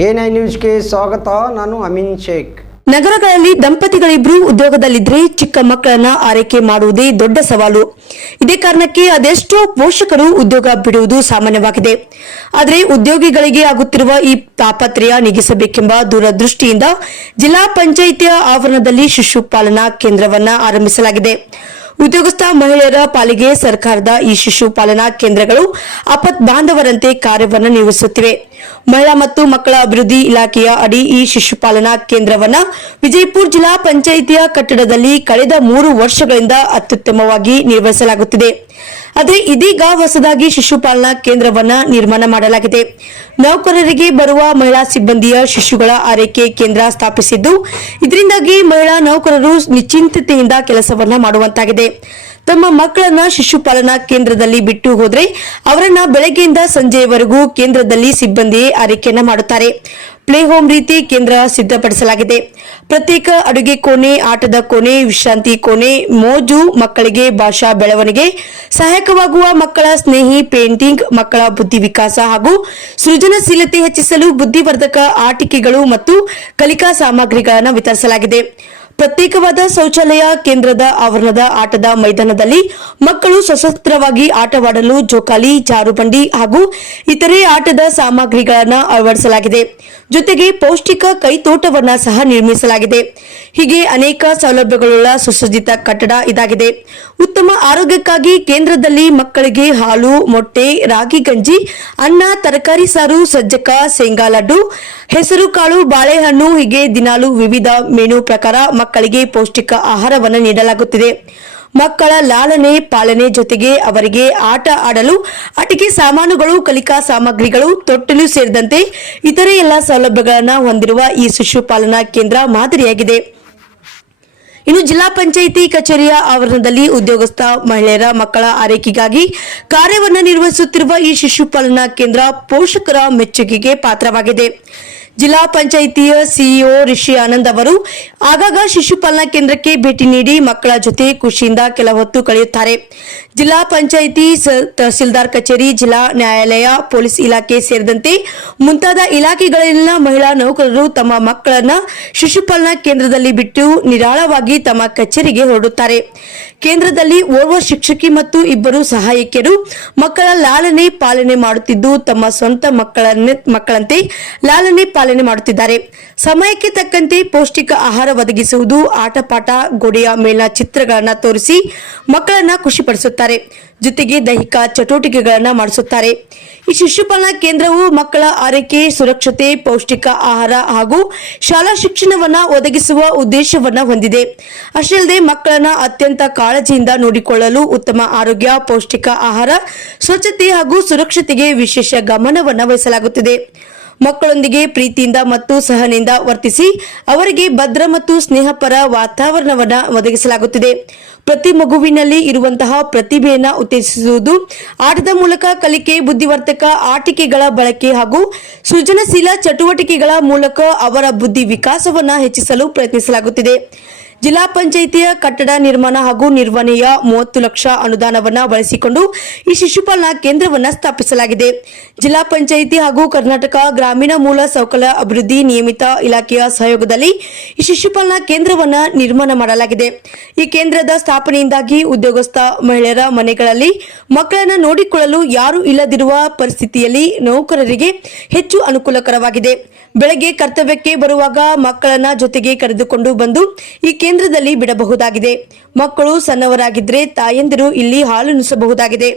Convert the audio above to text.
A9 ನ್ಯೂಸ್ಗೆ ಸ್ವಾಗತ. ನಾನು ಅಮೀನ್ ಶೇಖ್. ನಗರಗಳಲ್ಲಿ ದಂಪತಿಗಳಿಬ್ರು ಉದ್ಯೋಗದಲ್ಲಿದ್ರೆ ಚಿಕ್ಕ ಮಕ್ಕಳನ್ನ ಆರೈಕೆ ಮಾಡುವುದೇ ದೊಡ್ಡ ಸವಾಲು. ಇದೇ ಕಾರಣಕ್ಕೆ ಅದೆಷ್ಟೋ ಪೋಷಕರು ಉದ್ಯೋಗ ಬಿಡುವುದು ಸಾಮಾನ್ಯವಾಗಿದೆ. ಆದರೆ ಉದ್ಯೋಗಿಗಳಿಗೆ ಆಗುತ್ತಿರುವ ಈ ತಾಪತ್ರಯ ನೀಗಿಸಬೇಕೆಂಬ ದೂರದೃಷ್ಟಿಯಿಂದ ಜಿಲ್ಲಾ ಪಂಚಾಯಿತಿಯ ಆವರಣದಲ್ಲಿ ಶಿಶು ಪಾಲನಾ ಕೇಂದ್ರವನ್ನ ಆರಂಭಿಸಲಾಗಿದೆ. ಉದ್ಯೋಗಸ್ಥ ಮಹಿಳೆಯರ ಪಾಲಿಗೆ ಸರ್ಕಾರದ ಈ ಶಿಶು ಪಾಲನಾ ಕೇಂದ್ರಗಳು ಆಪತ್ ಬಾಂಧವರಂತೆ ಕಾರ್ಯವನ್ನು ನಿರ್ವಹಿಸುತ್ತಿವೆ. ಮಹಿಳಾ ಮತ್ತು ಮಕ್ಕಳ ಅಭಿವೃದ್ಧಿ ಇಲಾಖೆಯ ಅಡಿ ಈ ಶಿಶು ಪಾಲನಾ ಕೇಂದ್ರವನ್ನ ವಿಜಯಪುರ ಜಿಲ್ಲಾ ಪಂಚಾಯಿತಿಯ ಕಟ್ಟಡದಲ್ಲಿ ಕಳೆದ 3 ವರ್ಷಗಳಿಂದ ಅತ್ಯುತ್ತಮವಾಗಿ ನಿರ್ವಹಿಸಲಾಗುತ್ತಿದೆ. ಆದರೆ ಇದೀಗ ಹೊಸದಾಗಿ ಶಿಶು ಪಾಲನಾ ಕೇಂದ್ರವನ್ನ ನಿರ್ಮಾಣ ಮಾಡಲಾಗಿದೆ. ನೌಕರರಿಗೆ ಬರುವ ಮಹಿಳಾ ಸಿಬ್ಬಂದಿಯ ಶಿಶುಗಳ ಆರೈಕೆ ಕೇಂದ್ರ ಸ್ಥಾಪಿಸಿದ್ದು, ಇದರಿಂದಾಗಿ ಮಹಿಳಾ ನೌಕರರು ನಿಶ್ಚಿಂತತೆಯಿಂದ ಕೆಲಸವನ್ನ ಮಾಡುವಂತಾಗಿದೆ. ತಮ್ಮ ಮಕ್ಕಳನ್ನ ಶಿಶು ಪಾಲನಾ ಕೇಂದ್ರದಲ್ಲಿ ಬಿಟ್ಟು ಹೋದ್ರೆ ಅವರನ್ನ ಬೆಳಗ್ಗೆಯಿಂದ ಸಂಜೆಯವರೆಗೂ ಕೇಂದ್ರದಲ್ಲಿ ಸಿಬ್ಬಂದಿಯೇ ಆರೈಕೆಯನ್ನ ಮಾಡುತ್ತಾರೆ. ಪ್ಲೇ ಹೋಮ್ ರೀತಿ ಕೇಂದ್ರ ಸಿದ್ಧಪಡಿಸಲಾಗಿದೆ. ಪ್ರತ್ಯೇಕ ಅಡುಗೆ ಕೋಣೆ, ಆಟದ ಕೋಣೆ, ವಿಶ್ರಾಂತಿ ಕೋಣೆ, ಮೋಜು, ಮಕ್ಕಳಿಗೆ ಭಾಷಾ ಬೆಳವಣಿಗೆ ಸಹಾಯಕವಾಗುವ ಮಕ್ಕಳ ಸ್ನೇಹಿ ಪೇಂಟಿಂಗ್, ಮಕ್ಕಳ ಬುದ್ಧಿ ವಿಕಾಸ ಹಾಗೂ ಸೃಜನಶೀಲತೆ ಹೆಚ್ಚಿಸಲು ಬುದ್ಧಿವರ್ಧಕ ಆಟಿಕೆಗಳು ಮತ್ತು ಕಲಿಕಾ ಸಾಮಗ್ರಿಗಳನ್ನು ವಿತರಿಸಲಾಗಿದೆ. ಪ್ರತ್ಯೇಕವಾದ ಶೌಚಾಲಯ, ಕೇಂದ್ರದ ಆವರಣದ ಆಟದ ಮೈದಾನದಲ್ಲಿ ಮಕ್ಕಳು ಸಶಸ್ತ್ರವಾಗಿ ಆಟವಾಡಲು ಜೋಕಾಲಿ, ಜಾರುಬಂಡಿ ಹಾಗೂ ಇತರೆ ಆಟದ ಸಾಮಗ್ರಿಗಳನ್ನು ಅಳವಡಿಸಲಾಗಿದೆ. ಜೊತೆಗೆ ಪೌಷ್ಟಿಕ ಕೈತೋಟವನ್ನ ಸಹ ನಿರ್ಮಿಸಲಾಗಿದೆ. ಹೀಗೆ ಅನೇಕ ಸೌಲಭ್ಯಗಳುಳ್ಳ ಸುಸಜ್ಜಿತ ಕಟ್ಟಡ ಇದಾಗಿದೆ. ಉತ್ತಮ ಆರೋಗ್ಯಕ್ಕಾಗಿ ಕೇಂದ್ರದಲ್ಲಿ ಮಕ್ಕಳಿಗೆ ಹಾಲು, ಮೊಟ್ಟೆ, ರಾಗಿ ಗಂಜಿ, ಅನ್ನ, ತರಕಾರಿ ಸಾರು, ಸಜ್ಜಕ, ಶೇಂಗಾ ಲಡ್ಡು, ಹೆಸರು ಕಾಳು, ಬಾಳೆಹಣ್ಣು ಹೀಗೆ ದಿನಾಲು ವಿವಿಧ ಮೆನು ಪ್ರಕಾರ ಮಕ್ಕಳಿಗೆ ಪೌಷ್ಟಿಕ ಆಹಾರವನ್ನು ನೀಡಲಾಗುತ್ತಿದೆ. ಮಕ್ಕಳ ಲಾಲನೆ ಪಾಲನೆ ಜೊತೆಗೆ ಅವರಿಗೆ ಆಟ ಆಡಲು ಆಟಿಕೆ ಸಾಮಾನುಗಳು, ಕಲಿಕಾ ಸಾಮಗ್ರಿಗಳು, ತೊಟ್ಟಿಲು ಸೇರಿದಂತೆ ಇತರೆ ಎಲ್ಲ ಸೌಲಭ್ಯಗಳನ್ನು ಹೊಂದಿರುವ ಈ ಶಿಶು ಪಾಲನಾ ಕೇಂದ್ರ ಮಾದರಿಯಾಗಿದೆ. ಇನ್ನು ಜಿಲ್ಲಾ ಪಂಚಾಯಿತಿ ಕಚೇರಿಯ ಆವರಣದಲ್ಲಿ ಉದ್ಯೋಗಸ್ಥ ಮಹಿಳೆಯರ ಮಕ್ಕಳ ಆರೈಕೆಗಾಗಿ ಕಾರ್ಯವನ್ನು ನಿರ್ವಹಿಸುತ್ತಿರುವ ಈ ಶಿಶು ಪಾಲನಾ ಕೇಂದ್ರ ಪೋಷಕರ ಮೆಚ್ಚುಗೆಗೆ ಪಾತ್ರವಾಗಿದೆ. ಜಿಲ್ಲಾ ಪಂಚಾಯಿತಿಯ ಸಿಇಒ ರಿಷಿ ಆನಂದ್ ಅವರು ಆಗಾಗ ಶಿಶು ಪಾಲನಾ ಕೇಂದ್ರಕ್ಕೆ ಭೇಟಿ ನೀಡಿ ಮಕ್ಕಳ ಜೊತೆ ಖುಷಿಯಿಂದ ಕೆಲ ಹೊತ್ತು ಕಳೆಯುತ್ತಾರೆ. ಜಿಲ್ಲಾ ಪಂಚಾಯಿತಿ, ತಹಸೀಲ್ದಾರ್ ಕಚೇರಿ, ಜಿಲ್ಲಾ ನ್ಯಾಯಾಲಯ, ಪೊಲೀಸ್ ಇಲಾಖೆ ಸೇರಿದಂತೆ ಮುಂತಾದ ಇಲಾಖೆಗಳಲ್ಲಿನ ಮಹಿಳಾ ನೌಕರರು ತಮ್ಮ ಮಕ್ಕಳನ್ನ ಶಿಶು ಪಾಲನಾ ಕೇಂದ್ರದಲ್ಲಿ ಬಿಟ್ಟು ನಿರಾಳವಾಗಿ ತಮ್ಮ ಕಚೇರಿಗೆ ಹೊರಡುತ್ತಾರೆ. ಕೇಂದ್ರದಲ್ಲಿ ಓರ್ವ ಶಿಕ್ಷಕಿ ಮತ್ತು 2 ಸಹಾಯಕಿಯರು ಮಕ್ಕಳ ಲಾಲನೆ ಪಾಲನೆ ಮಾಡುತ್ತಿದ್ದು, ತಮ್ಮ ಸ್ವಂತ ಮಕ್ಕಳಂತೆ ಲಾಲನೆ ಪಾಲನೆ ಮಾಡುತ್ತಿದ್ದಾರೆ. ಸಮಯಕ್ಕೆ ತಕ್ಕಂತೆ ಪೌಷ್ಟಿಕ ಆಹಾರ ಒದಗಿಸುವುದು, ಆಟಪಾಠ, ಗೋಡೆಯ ಮೇಲಿನ ಚಿತ್ರಗಳನ್ನು ತೋರಿಸಿ ಮಕ್ಕಳನ್ನ ಖುಷಿಪಡಿಸುತ್ತಾರೆ. ಜೊತೆಗೆ ದೈಹಿಕ ಚಟುವಟಿಕೆಗಳನ್ನು ಮಾಡಿಸುತ್ತಾರೆ. ಈ ಶಿಶುಪಾಲನಾ ಕೇಂದ್ರವು ಮಕ್ಕಳ ಆರೈಕೆ, ಸುರಕ್ಷತೆ, ಪೌಷ್ಟಿಕ ಆಹಾರ ಹಾಗೂ ಶಾಲಾ ಶಿಕ್ಷಣವನ್ನ ಒದಗಿಸುವ ಉದ್ದೇಶವನ್ನ ಹೊಂದಿದೆ. ಅಷ್ಟೇ ಅಲ್ಲದೆ ಮಕ್ಕಳನ್ನ ಅತ್ಯಂತ ಕಾಳಜಿಯಿಂದ ನೋಡಿಕೊಳ್ಳಲು ಉತ್ತಮ ಆರೋಗ್ಯ, ಪೌಷ್ಟಿಕ ಆಹಾರ, ಸ್ವಚ್ಛತೆ ಹಾಗೂ ಸುರಕ್ಷತೆಗೆ ವಿಶೇಷ ಗಮನವನ್ನು ವಹಿಸಲಾಗುತ್ತಿದೆ. ಮಕ್ಕಳೊಂದಿಗೆ ಪ್ರೀತಿಯಿಂದ ಮತ್ತು ಸಹನೆಯಿಂದ ವರ್ತಿಸಿ ಅವರಿಗೆ ಭದ್ರ ಮತ್ತು ಸ್ನೇಹಪರ ವಾತಾವರಣವನ್ನು ಒದಗಿಸಲಾಗುತ್ತಿದೆ. ಪ್ರತಿ ಮಗುವಿನಲ್ಲಿ ಇರುವಂತಹ ಪ್ರತಿಭೆಯನ್ನು ಉತ್ತೇಜಿಸುವುದು, ಆಟದ ಮೂಲಕ ಕಲಿಕೆ, ಬುದ್ಧಿವರ್ಧಕ ಆಟಿಕೆಗಳ ಬಳಕೆ ಹಾಗೂ ಸೃಜನಶೀಲ ಚಟುವಟಿಕೆಗಳ ಮೂಲಕ ಅವರ ಬುದ್ಧಿ ವಿಕಾಸವನ್ನು ಹೆಚ್ಚಿಸಲು ಪ್ರಯತ್ನಿಸಲಾಗುತ್ತಿದೆ. ಜಿಲ್ಲಾ ಪಂಚಾಯಿತಿಯ ಕಟ್ಟಡ ನಿರ್ಮಾಣ ಹಾಗೂ ನಿರ್ವಹಣೆಯ 30 ಲಕ್ಷ ಅನುದಾನವನ್ನು ಬಳಸಿಕೊಂಡು ಈ ಶಿಶುಪಾಲನಾ ಕೇಂದ್ರವನ್ನು ಸ್ಥಾಪಿಸಲಾಗಿದೆ. ಜಿಲ್ಲಾ ಪಂಚಾಯಿತಿ ಹಾಗೂ ಕರ್ನಾಟಕ ಗ್ರಾಮೀಣ ಮೂಲ ಸೌಕರ್ಯ ಅಭಿವೃದ್ಧಿ ನಿಯಮಿತ ಇಲಾಖೆಯ ಸಹಯೋಗದಲ್ಲಿ ಈ ಶಿಶುಪಾಲನಾ ಕೇಂದ್ರವನ್ನು ನಿರ್ಮಾಣ ಮಾಡಲಾಗಿದೆ. ಈ ಕೇಂದ್ರದ ಸ್ಥಾಪನೆಯಿಂದಾಗಿ ಉದ್ಯೋಗಸ್ಥ ಮಹಿಳೆಯರ ಮನೆಗಳಲ್ಲಿ ಮಕ್ಕಳನ್ನು ನೋಡಿಕೊಳ್ಳಲು ಯಾರೂ ಇಲ್ಲದಿರುವ ಪರಿಸ್ಥಿತಿಯಲ್ಲಿ ನೌಕರರಿಗೆ ಹೆಚ್ಚು ಅನುಕೂಲಕರವಾಗಿದೆ. ಬೆಳಗ್ಗೆ ಕರ್ತವ್ಯಕ್ಕೆ ಬರುವಾಗ ಮಕ್ಕಳನ್ನ ಜೊತೆಗೆ ಕರೆದುಕೊಂಡು ಬಂದು ಈ ಕೇಂದ್ರದಲ್ಲಿ ಬಿಡಬಹುದಾಗಿದೆ. ಮಕ್ಕಳು ಸಣ್ಣವರಾಗಿದ್ದರೆ ತಾಯಂದಿರು ಇಲ್ಲಿ ಹಾಲುಣಿಸಬಹುದಾಗಿದೆ.